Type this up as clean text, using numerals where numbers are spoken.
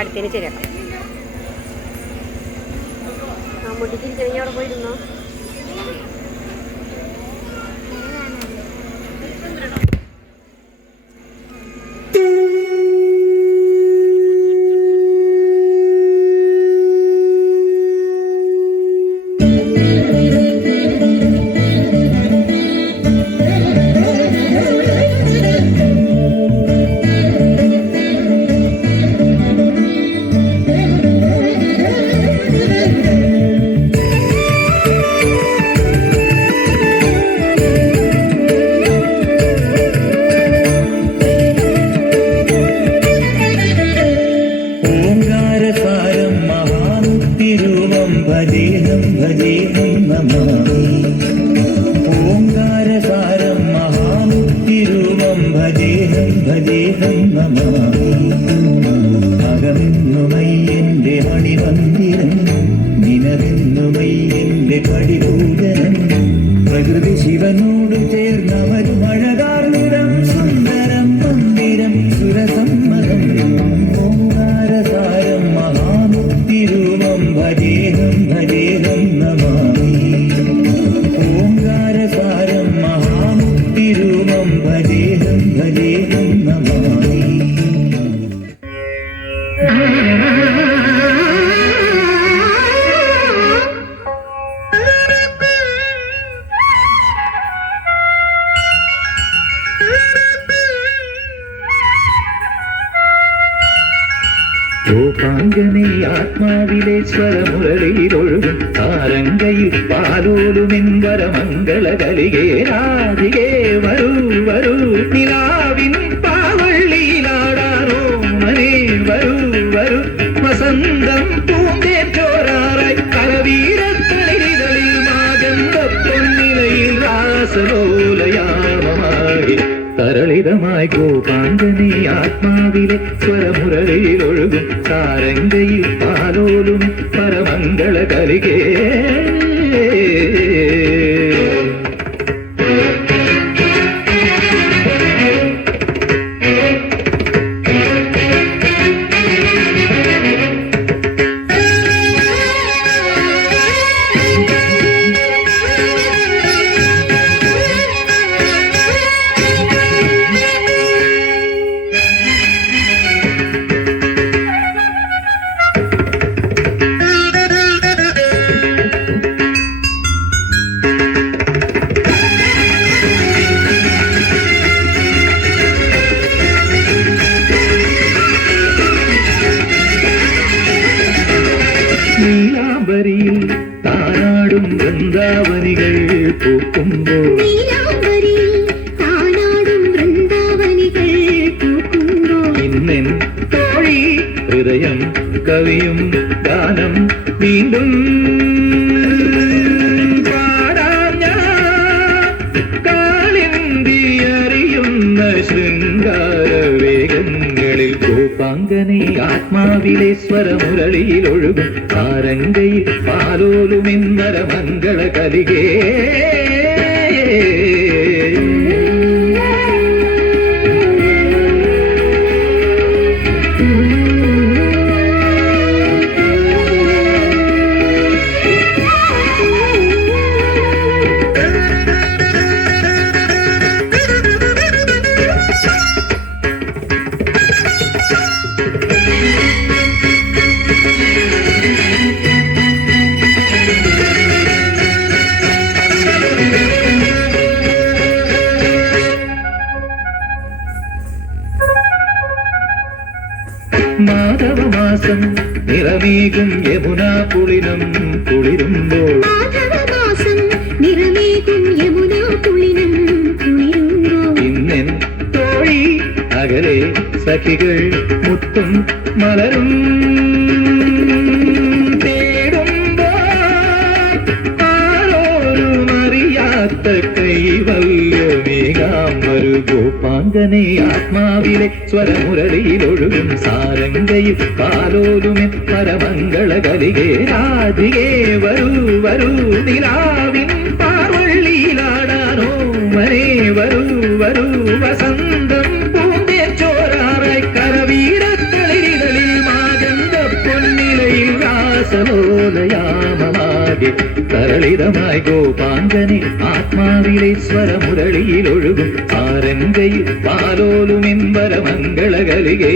അടുത്തതിന് ശരിയാക്കാം. മമ്മൂട്ടി തിരിച്ചറിഞ്ഞ് അവിടെ പോയിരുന്നോ? ഓംകാരസാരം മഹാമുക്തിരൂപം ഭജേഹം ഭജേഹം നമാമി. അകമെന്നുമയ്യന്റെ മണിമന്ദിരം, നിനവെന്നുമയ്യന്റെ പടിപൂജനം. പ്രകൃതി ശിവനോട് ചേർന്നവരും അഴകാർന്നിടം, സുന്ദരം മന്ദിരം സുരസമ്മതം. ഓംകാരസാരം മഹാമുക്തിരൂപം ഭജേഹം ഭജേഹം നമാമി. ഓംകാരസാരം മഹാമുക്തിരൂപം ഭജേഹം ഭജേഹം നമാമി. ഗോപാംഗനെ ആത്മാവിലെ സ്വരമുരളിയിലൊഴുകും താരങ്കയിൽ പാലോലുമെൻവരമംഗള കലികേ. രാധികേ വരൂ വരൂ നിലാവിൻ പാവള്ളിയിലാടാനോ മനേ വരൂ വരൂ. വസന്തം പൂന്തേറ്റോരാറായി കരവീരത്തളിരിതളിൽ മാകന്ത പൊന്നിലയിൽ രാസലോലയാമമായി തരളിതമായി. ഗോപാംഗനെ ആത്മാവിലെ സ്വരമുരളിയിലൊഴുകും സാരംഗയിൽ പാലോലും പരമംഗള കലികേ. നീലാംബരിയിൽ താനാടും വൃന്ദാവനികൾ പൂക്കുമ്പോൾ, ഇന്നെൻ തോഴി ഹൃദയം കവിയും ഗാനം വീണ്ടും പാടാൻ ഞാൻ. കാളിന്തി അറിയുന്ന ശൃംഗാര വേഗങ്ങളിൽ ഗോപാംഗനെ ആത്മാവിലെ സ്വരമുരളിയിലൊഴുകും സാരംഗയിൽ പാലോലുമെന്നരമംഗള കലികേ. മാധവമാസം നിറമേകും യമുനാ പുളിനം കുളിരുമ്പോൾ, ഇന്നെൻ തോഴി അകലെ സഖികൾ മുത്തും മലരും തേടുമ്പോൾ ആരോരും അറിയാത്ത കൈവല്യമേകാം വരൂ ഗോപാംഗനെ ആത്മാവിലെ സ്വരമുരളിയിലൊഴുകും സാരംഗയിൽ കാലോലുമെ പരമംഗളകലികേ രാധികേ വരൂ വരൂ നിലാവിൻ പാർവള്ളിയിലാടാനോ മരേ വരൂ വരൂ വസന്തം പൂന്തേ ചോരാറായി കരവീരക്കളികളിൽ മാകന്ത പൊന്നിലയിൽ രാസലോലയാമമാകെ തരളിതമായി ഗോപാംഗനെ ആത്മാവിലെ സ്വരമുരളിയിലൊഴുകും ആരംഗയിൽ പാലോലുമിമ്പര മംഗളകലികേ